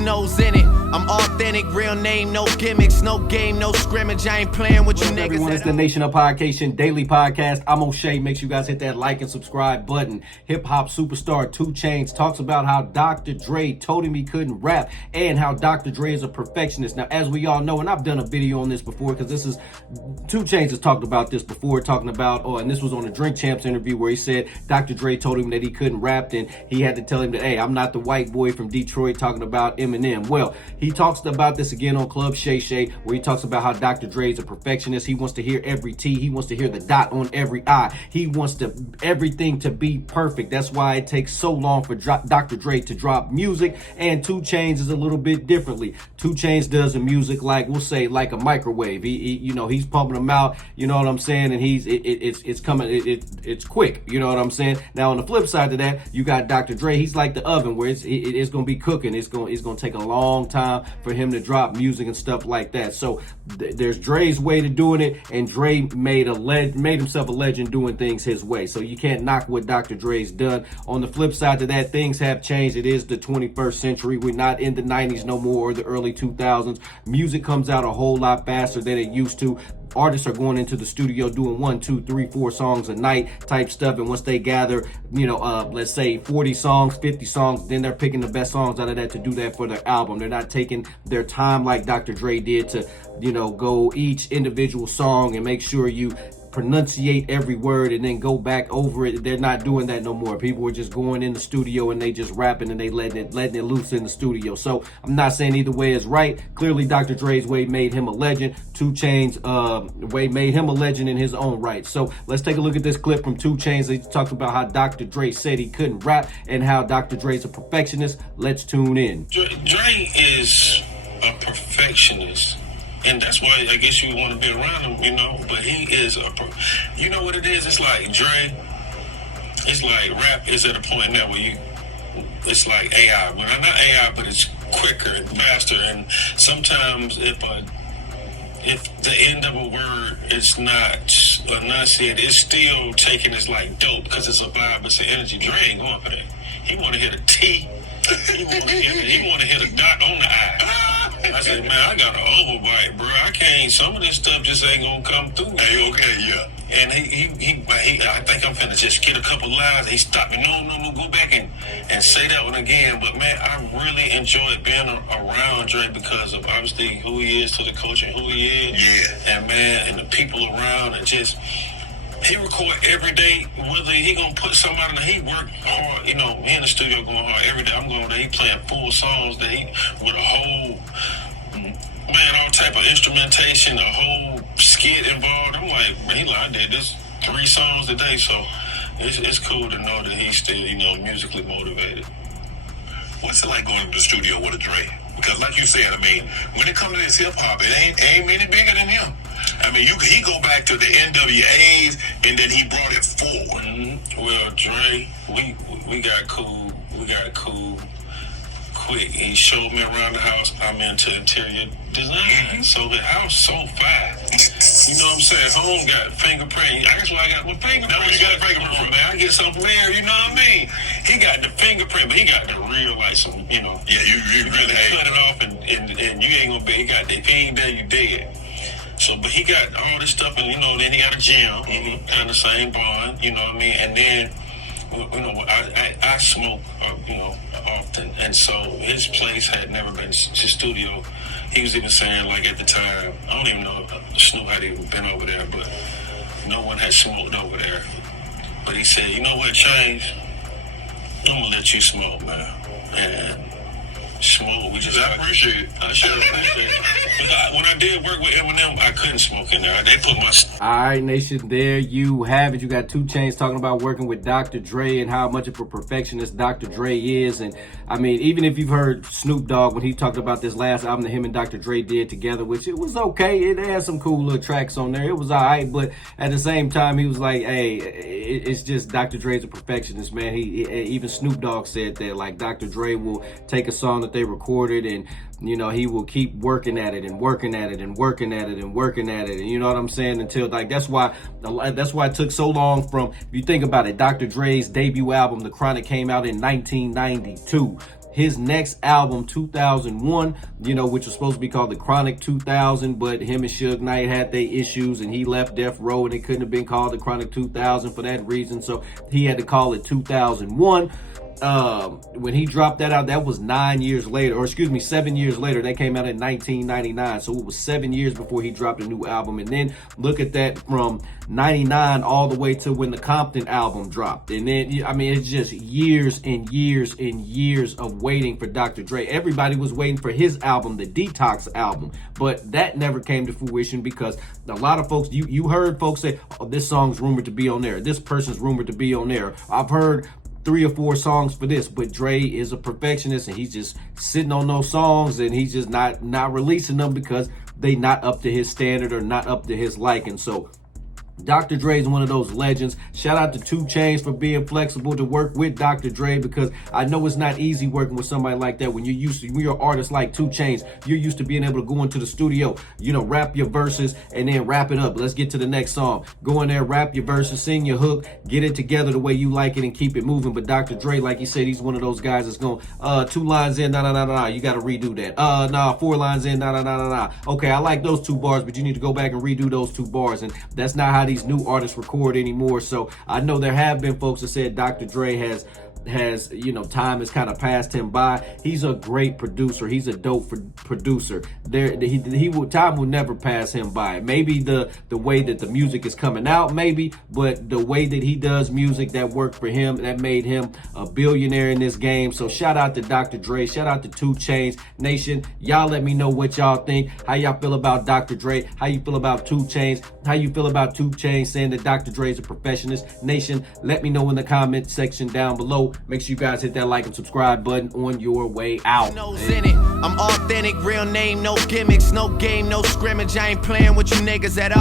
your nose in it. I'm authentic, real name, no gimmicks, no game, no scrimmage. I ain't playing with you niggas. Everyone, it's the Nation of Podcation Daily Podcast. I'm O'Shea. Make sure you guys hit that like and subscribe button. Hip hop superstar 2Chainz talks about how Dr. Dre told him he couldn't rap and how Dr. Dre is a perfectionist. Now, as we all know, and I've done a video on this before because this is 2Chainz has talked about this before, talking about, and this was on a Drink Champs interview where he said Dr. Dre told him that he couldn't rap and he had to tell him that, hey, I'm not the white boy from Detroit talking about Eminem. Well, he talks about this again on Club Shay, where he talks about how Dr. Dre is a perfectionist. He wants to hear every T. He wants to hear the dot on every I. He wants everything to be perfect. That's why it takes so long for Dr. Dre to drop music. And 2Chainz is a little bit differently. 2Chainz does the music like, we'll say, like a microwave. He's pumping them out. You know what I'm saying? And it's coming. It's quick. You know what I'm saying? Now on the flip side of that, you got Dr. Dre. He's like the oven where it's going to be cooking. It's going to take a long time for him to drop music and stuff like that. So there's Dre's way to doing it, and Dre made himself a legend doing things his way. So you can't knock what Dr. Dre's done. On the flip side of that, things have changed. It is the 21st century. We're not in the 90s no more or the early 2000s. Music comes out a whole lot faster than it used to. Artists are going into the studio doing 1, 2, 3, 4 songs a night type stuff. And once they gather, let's say 40 songs, 50 songs, then they're picking the best songs out of that to do that for their album. They're not taking their time like Dr. Dre did to, go each individual song and make sure you pronunciate every word and then go back over it. They're not doing that no more. People are just going in the studio and they just rapping and they letting it loose in the studio. So I'm not saying either way is right. Clearly Dr. Dre's way made him a legend. 2Chainz way made him a legend in his own right. So let's take a look at this clip from 2Chainz. He talked about how Dr. Dre said he couldn't rap and how Dr. Dre's a perfectionist. Let's tune in. Dre is a perfectionist. And that's why I guess you want to be around him, but he is you know what it is? It's like Dre, it's like rap is at a point now where it's like AI. Well, not AI, but it's quicker and faster. And sometimes if the end of a word is not enunciated, it's still taken as like dope because it's a vibe, it's an energy. Dre ain't going for that. He want to hit a T. He want to hit a dot on the I. I said, man, I got an overbite, bro. I can't. Some of this stuff just ain't gonna come through. Hey, okay, yeah. And he I think I'm finna just get a couple lines. He stopped me. No, go back and say that one again. But man, I really enjoyed being around Dre because of obviously who he is to the culture and who he is. Yeah. And man, and the people around and just. He record every day, whether he gonna put somebody in, he work hard, he in the studio going hard every day. I'm going there, he playing full songs that he, with a whole, all type of instrumentation, a whole skit involved. I'm like, man, I did this 3 songs a day, so it's cool to know that he's still, musically motivated. What's it like going to the studio with a Dre? Because like you said, when it comes to this hip hop, it ain't many bigger than him. He go back to the NWAs, and then he brought it forward. Mm-hmm. Well, Dre, we got cool. Quick. He showed me around the house. I'm into interior design, so the house so fast. You know what I'm saying? Home got fingerprint. That's why I got my fingerprint. That's where you got a fingerprint from, man. I get something there. You know what I mean? He got the fingerprint, but he got the real, like some, Yeah, you really cut it off, and you ain't gonna be. He got the. If he ain't there, you dead. So, but he got all this stuff, and then he got a gym, kind of same bond, you know what I mean? And then, I smoke, often, and so his place had never been his studio. He was even saying, like at the time, I don't even know if Snoop had even been over there, but no one had smoked over there. But he said, you know what, Chainz? I'm gonna let you smoke, man. And smoke. I appreciate it. I sure appreciate it. When I did work with Eminem, I couldn't smoke in there. They put my... All right, Nation, there you have it. You got 2Chainz talking about working with Dr. Dre and how much of a perfectionist Dr. Dre is. And even if you've heard Snoop Dogg when he talked about this last album that him and Dr. Dre did together, which it was okay. It had some cool little tracks on there. It was all right. But at the same time, he was like, hey, it's just Dr. Dre's a perfectionist, man. He even Snoop Dogg said that, like, Dr. Dre will take a song that they recorded and he will keep working at it and working at it and working at it and working at it. And you know what I'm saying? Until that's why it took so long from, if you think about it, Dr. Dre's debut album, The Chronic, came out in 1992. his next album, 2001, you know, which was supposed to be called the Chronic 2000, but him and Suge Knight had their issues and he left Death Row and it couldn't have been called the Chronic 2000 for that reason. So he had to call it 2001. When he dropped that out, that was 7 years later. That came out in 1999. So it was 7 years before he dropped a new album. And then look at that, from 99 all the way to when the Compton album dropped. And then, I mean, it's just years and years and years of waiting for Dr. Dre. Everybody was waiting for his album, the Detox album, but that never came to fruition because a lot of folks, you heard folks say, oh, this song's rumored to be on there. This person's rumored to be on there. I've heard 3 or 4 songs for this, but Dre is a perfectionist and he's just sitting on those songs and he's just not releasing them because they not up to his standard or not up to his liking. So Dr. Dre is one of those legends. Shout out to 2Chainz for being flexible to work with Dr. Dre, because I know it's not easy working with somebody like that. When you're an artist like 2Chainz, you're used to being able to go into the studio, you know, rap your verses and then wrap it up. Let's get to the next song. Go in there, rap your verses, sing your hook, get it together the way you like it and keep it moving. But Dr. Dre, like he said, he's one of those guys that's going, 2 lines in, you got to redo that. 4 lines in, Okay, I like those 2 bars, but you need to go back and redo those 2 bars. And that's not how these new artists record anymore. So I know there have been folks that said Dr. Dre has, you know, time has kind of passed him by. He's a great producer. He's a dope producer. Time will never pass him by. Maybe the way that the music is coming out, maybe, but the way that he does music, that worked for him, that made him a billionaire in this game. So shout out to Dr. Dre, shout out to 2Chainz Nation. Y'all let me know what y'all think. How y'all feel about Dr. Dre? How you feel about 2Chainz? How you feel about 2Chainz saying that Dr. Dre is a perfectionist? Nation, let me know in the comment section down below. Make sure you guys hit that like and subscribe button on your way out. I'm authentic, real name, no gimmicks, no game, no scrimmage. I ain't playing with you niggas at all.